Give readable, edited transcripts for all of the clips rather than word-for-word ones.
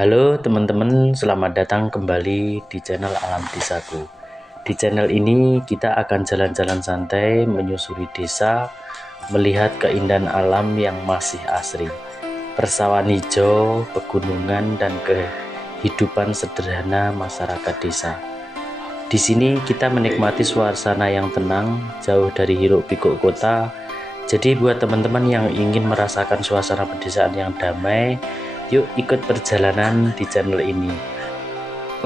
Halo teman-teman, selamat datang kembali di channel Alam Desaku. Di channel ini kita akan jalan-jalan santai menyusuri desa, melihat keindahan alam yang masih asri, persawahan hijau, pegunungan, dan kehidupan sederhana masyarakat desa. Di sini kita menikmati suasana yang tenang, jauh dari hiruk-pikuk kota. Jadi buat teman-teman yang ingin merasakan suasana pedesaan yang damai, yuk ikut perjalanan di channel ini.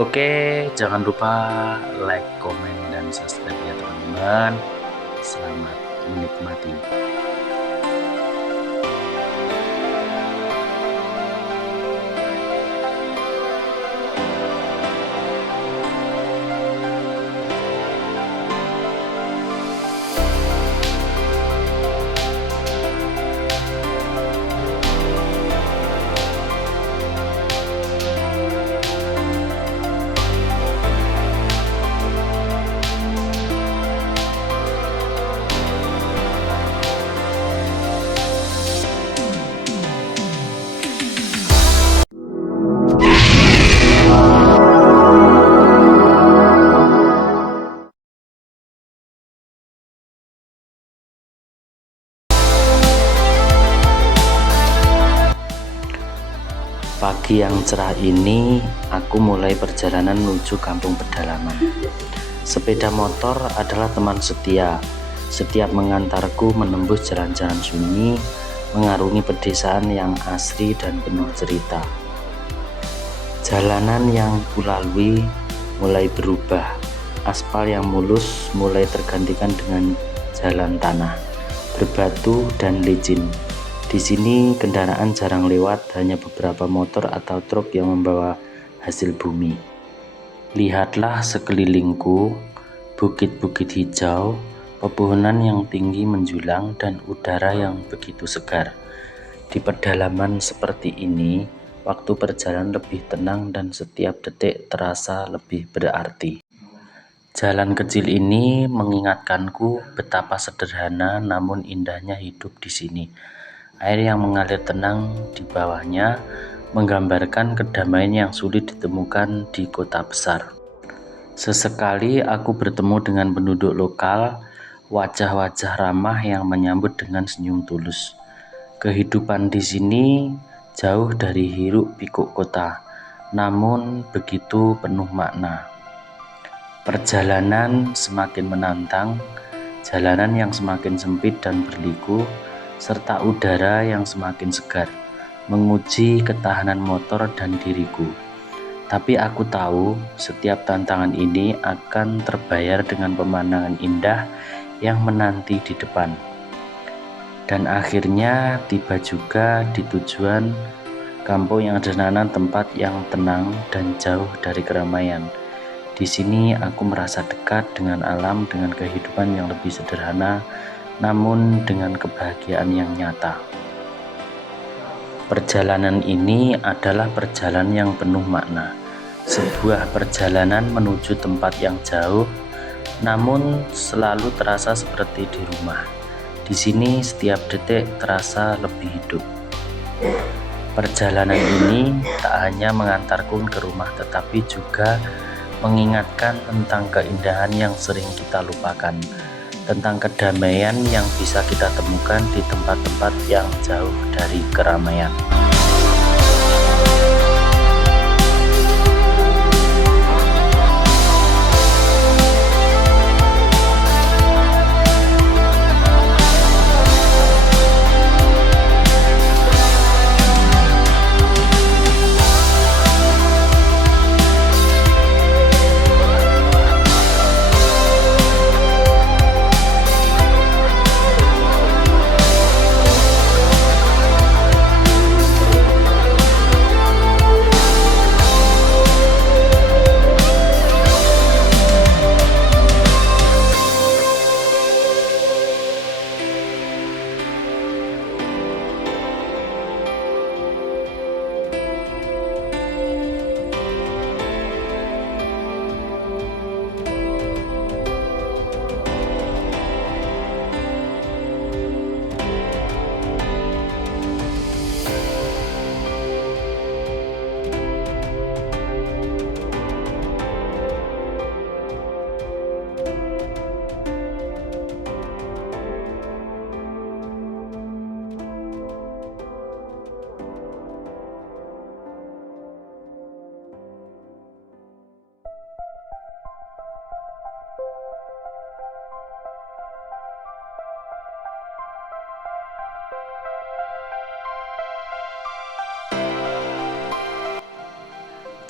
Oke, jangan lupa like, komen, dan subscribe ya teman-teman. Selamat menikmati. Pagi yang cerah ini, aku mulai perjalanan menuju kampung pedalaman. Sepeda motor adalah teman setia, setiap mengantarku menembus jalan-jalan sunyi, mengarungi pedesaan yang asri dan penuh cerita. Jalanan yang kulalui mulai berubah, aspal yang mulus mulai tergantikan dengan jalan tanah, berbatu dan licin. Di sini kendaraan jarang lewat, hanya beberapa motor atau truk yang membawa hasil bumi. Lihatlah sekelilingku, bukit-bukit hijau, pepohonan yang tinggi menjulang, dan udara yang begitu segar. Di pedalaman seperti ini, waktu berjalan lebih tenang dan setiap detik terasa lebih berarti. Jalan kecil ini mengingatkanku betapa sederhana namun indahnya hidup di sini. Air yang mengalir tenang di bawahnya menggambarkan kedamaian yang sulit ditemukan di kota besar. Sesekali aku bertemu dengan penduduk lokal, wajah-wajah ramah yang menyambut dengan senyum tulus. Kehidupan di sini jauh dari hiruk-pikuk kota, namun begitu penuh makna. Perjalanan semakin menantang, jalanan yang semakin sempit dan berliku, serta udara yang semakin segar, menguji ketahanan motor dan diriku. Tapi aku tahu setiap tantangan ini akan terbayar dengan pemandangan indah yang menanti di depan. Dan akhirnya tiba juga di tujuan, kampung yang sederhana, tempat yang tenang dan jauh dari keramaian. Di sini aku merasa dekat dengan alam, dengan kehidupan yang lebih sederhana, namun dengan kebahagiaan yang nyata. Perjalanan ini adalah perjalanan yang penuh makna, sebuah perjalanan menuju tempat yang jauh, namun selalu terasa seperti di rumah. Di sini setiap detik terasa lebih hidup. Perjalanan ini tak hanya mengantarku ke rumah, tetapi juga mengingatkan tentang keindahan yang sering kita lupakan, tentang kedamaian yang bisa kita temukan di tempat-tempat yang jauh dari keramaian.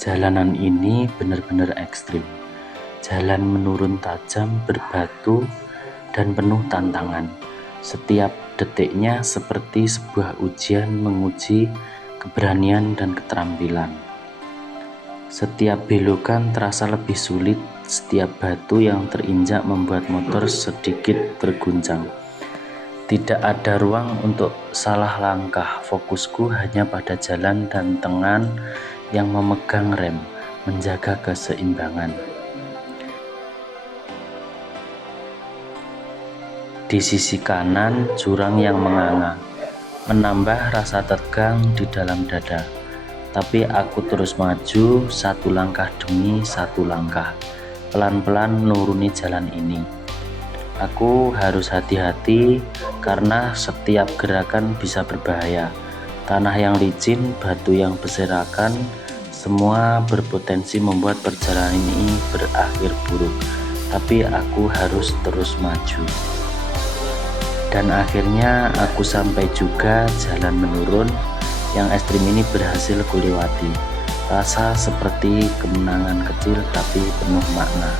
Jalanan ini benar-benar ekstrim. Jalan menurun tajam, berbatu, dan penuh tantangan. Setiap detiknya seperti sebuah ujian menguji keberanian dan keterampilan. Setiap belokan terasa lebih sulit, setiap batu yang terinjak membuat motor sedikit terguncang. Tidak ada ruang untuk salah langkah, fokusku hanya pada jalan dan tangan yang memegang rem, menjaga keseimbangan. Di sisi kanan, jurang yang menganga, menambah rasa tegang di dalam dada. Tapi aku terus maju, satu langkah demi satu langkah, pelan-pelan menuruni jalan ini. Aku harus hati-hati karena setiap gerakan bisa berbahaya. Tanah yang licin, batu yang berserakan, semua berpotensi membuat perjalanan ini berakhir buruk. Tapi aku harus terus maju. Dan akhirnya aku sampai juga. Jalan menurun yang ekstrim ini berhasil kulewati. Rasa seperti kemenangan kecil tapi penuh makna.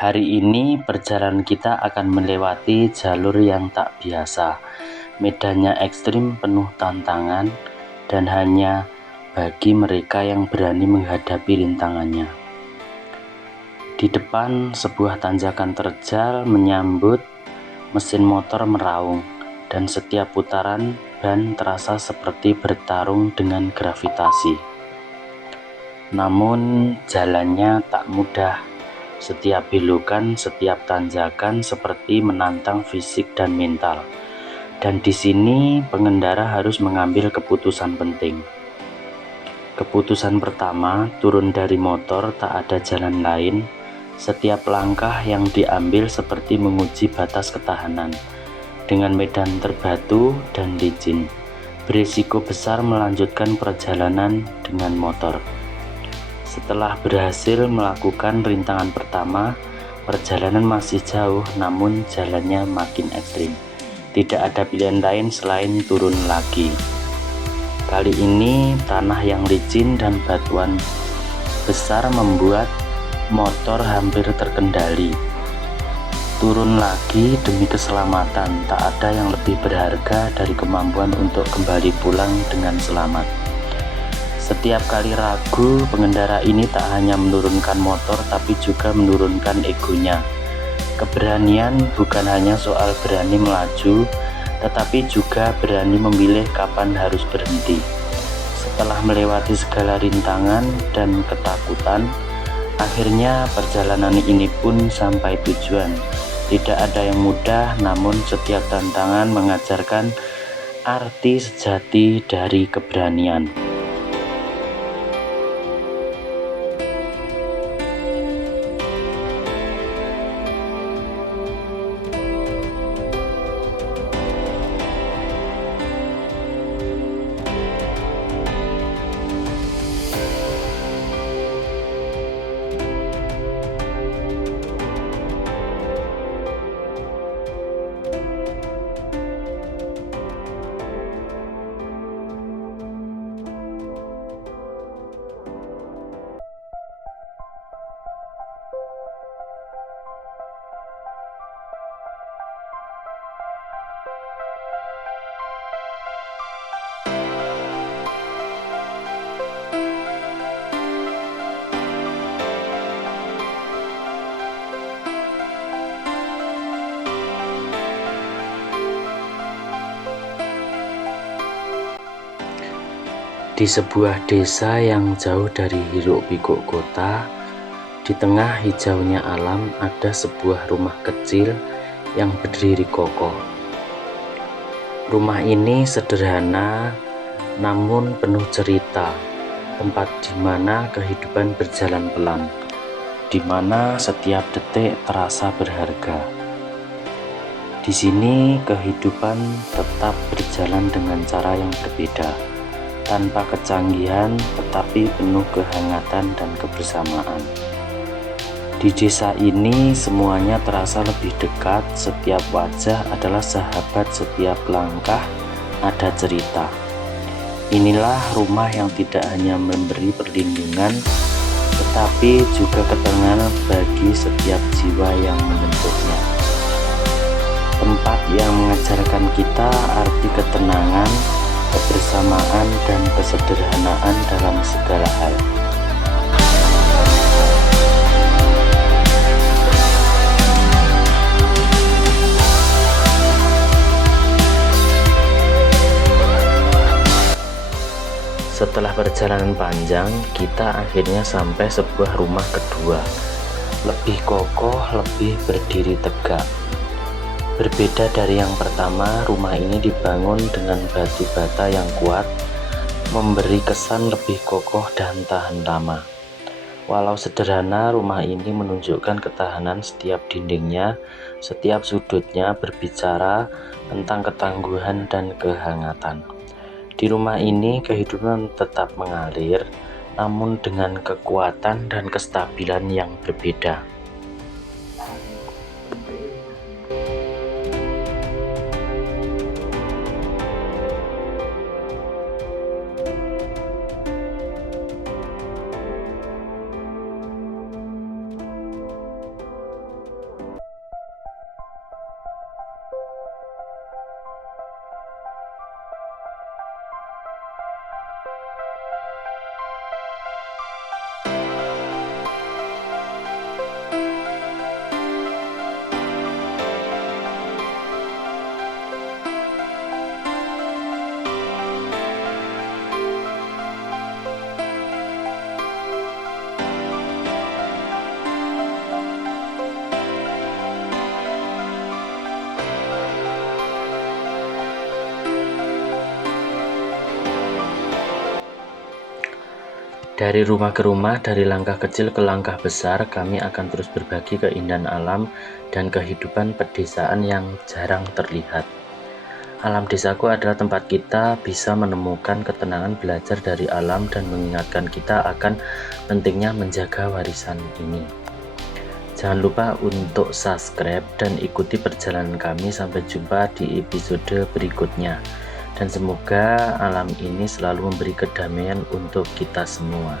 Hari ini perjalanan kita akan melewati jalur yang tak biasa. Medannya ekstrim, penuh tantangan, dan hanya bagi mereka yang berani menghadapi rintangannya. Di depan sebuah tanjakan terjal menyambut, mesin motor meraung, dan setiap putaran ban terasa seperti bertarung dengan gravitasi. Namun jalannya tak mudah. Setiap belokan, setiap tanjakan seperti menantang fisik dan mental. Dan di sini pengendara harus mengambil keputusan penting. Keputusan pertama, turun dari motor, tak ada jalan lain. Setiap langkah yang diambil seperti menguji batas ketahanan. Dengan medan terbatu dan licin, berisiko besar melanjutkan perjalanan dengan motor. Setelah berhasil melakukan rintangan pertama, perjalanan masih jauh namun jalannya makin ekstrim. Tidak ada pilihan lain selain turun lagi. Kali ini tanah yang licin dan batuan besar membuat motor hampir terkendali. Turun lagi demi keselamatan, tak ada yang lebih berharga dari kemampuan untuk kembali pulang dengan selamat. Setiap kali ragu, pengendara ini tak hanya menurunkan motor tapi juga menurunkan egonya. Keberanian bukan hanya soal berani melaju, tetapi juga berani memilih kapan harus berhenti. Setelah melewati segala rintangan dan ketakutan, akhirnya perjalanan ini pun sampai tujuan. Tidak ada yang mudah, namun setiap tantangan mengajarkan arti sejati dari keberanian. Di sebuah desa yang jauh dari hiruk-pikuk kota, di tengah hijaunya alam ada sebuah rumah kecil yang berdiri kokoh. Rumah ini sederhana namun penuh cerita, tempat di mana kehidupan berjalan pelan, di mana setiap detik terasa berharga. Di sini kehidupan tetap berjalan dengan cara yang berbeda, tanpa kecanggihan tetapi penuh kehangatan dan kebersamaan. Di desa ini semuanya terasa lebih dekat, setiap wajah adalah sahabat, setiap langkah ada cerita. Inilah rumah yang tidak hanya memberi perlindungan, tetapi juga ketenangan bagi setiap jiwa yang menyentuhnya. Tempat yang mengajarkan kita arti ketenangan, kebersamaan, dan kesederhanaan dalam segala hal. Setelah perjalanan panjang, kita akhirnya sampai sebuah rumah kedua, lebih kokoh, lebih berdiri tegak. Berbeda dari yang pertama, rumah ini dibangun dengan batu bata yang kuat, memberi kesan lebih kokoh dan tahan lama. Walau sederhana, rumah ini menunjukkan ketahanan. Setiap dindingnya, setiap sudutnya berbicara tentang ketangguhan dan kehangatan. Di rumah ini kehidupan tetap mengalir, namun dengan kekuatan dan kestabilan yang berbeda. Dari rumah ke rumah, dari langkah kecil ke langkah besar, kami akan terus berbagi keindahan alam dan kehidupan pedesaan yang jarang terlihat. Alam desaku adalah tempat kita bisa menemukan ketenangan, belajar dari alam, dan mengingatkan kita akan pentingnya menjaga warisan ini. Jangan lupa untuk subscribe dan ikuti perjalanan kami. Sampai jumpa di episode berikutnya. Dan semoga alam ini selalu memberi kedamaian untuk kita semua.